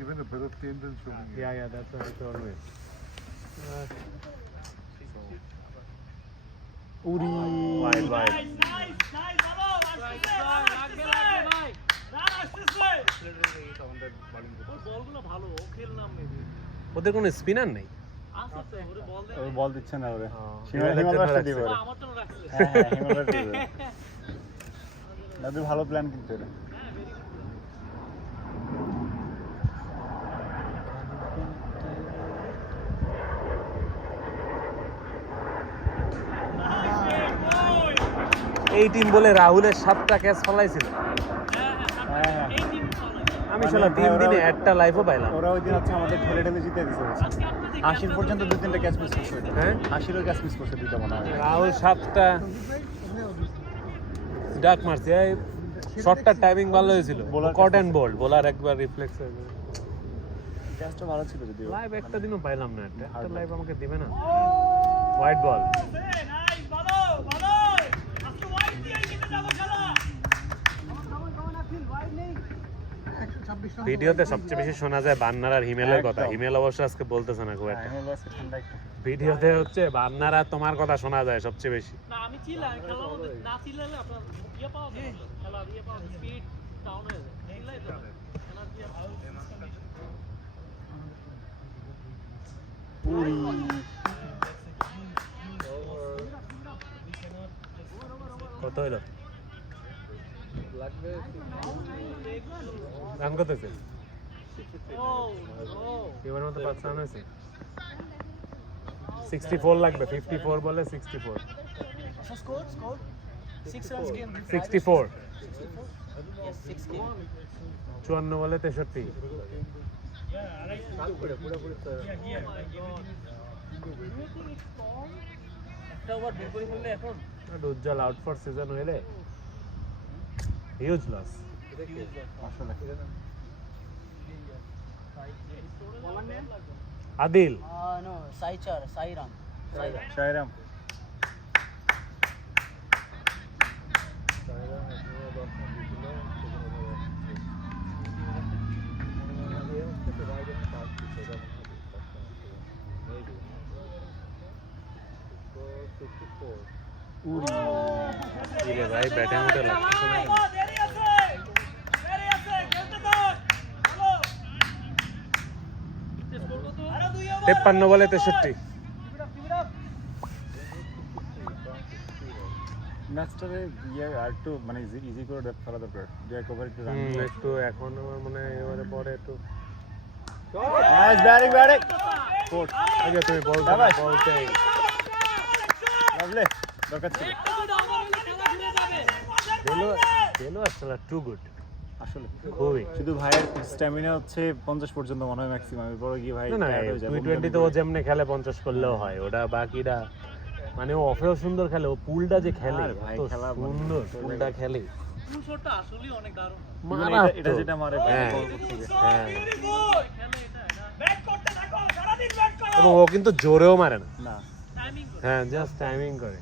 Even a better tendon from you. Yeah, that's what I told you. Uri. Wide. ওদের কোনো spinner নেই, বল দিচ্ছে না ওরে। দাদু ভালো প্ল্যান কিন্তু এটা। এই টিম বলে রাহুলের 7টা ক্যাচ ফলাইছিল। আমি শালা 3 দিনে একটা লাইভও পাইলাম। ওরা ওই দিন হচ্ছে আমাদের ঠেলে জিতে দিয়েছে। 80 পর্যন্ত 2-3টা ক্যাচ মিস করছে। হ্যাঁ 80 ক্যাচ মিস করছে দুইটা মনে হয়। রাহুল 7টা ডাক মারছে। এই শটটার টাইমিং ভালো হয়েছিল, কট এন্ড বোল্ড, বোলার একবার রিফ্লেক্স হয়ে গেল। ক্যাচটা ভালো ছিল যদিও। লাইভ একটা দিনও পাইলাম না, একটা লাইভ আমাকে দিবে না। White ball. ভিডিওতে সবচেয়ে বেশি শোনা যায় বান্নার আর হিমেলের কথা। হিমেল অবশ্য আজকে বলতেছে না খুব একটা। ভিডিওতে হচ্ছে বান্নার আর তোমার কথা শোনা যায় সবচেয়ে বেশি। না আমি চিল্লাই, খেলার মধ্যে না চিল্লালে আপনার ইয়ে পাওয়া যায়, খেলার ইয়ে পাওয়া যায়, স্পিড ডাউন হয়ে যায়। চিল্লাই তো এনার্জি কত হইল? রান কত হয়েছে? এবার মতো 5 রান হয়েছে। 64 লাগবে, 54 বলে 64। 64 54 বলে 63। একটা ওভার বের করে ফেললে এখন উজ্জ্বল আউট ফর সিজন হইলে হিউজ লস আসলে। আদিল নো সাইরাম ইরে ভাই ব্যাটিং উঠে লাগছে না। 53 বলে 63। ম্যাচটারে আর একটু মানে ইজি করে ফেলা দরকার। যে কভার একটু রান একটু এখন আমার মনে হয় এবারে পরে একটু নাইস ব্যাটিং কোট আগে তুমি বলতে লাভলি দরকার ছিল। বেলো আসলে টু গুড আসলে খুবই। শুধু ভাইয়ের স্ট্যামিনা হচ্ছে 50 পর্যন্ত মনে হয় ম্যাক্সিমাম। এরপর গিয়ে ভাই না টি20 তে ও যেমনে খেলে 50 করলেও হয়। ওটা বাকিরা মানে ও অফেও সুন্দর খেলে, ও পুলটা যে খেলে ভাই এত খেলা সুন্দর পুলটা খেলে। ফুল শটটা আসলেই অনেক দারুণ। এটা যেটা মারে ভাই বল করতে গিয়ে। হ্যাঁ খেলে এটা ব্যাট করতে থাকো, সারা দিন ব্যাট করো। এবং ও কিন্তু জোরেও মারে না, না টাইমিং হ্যাঁ জাস্ট টাইমিং করে।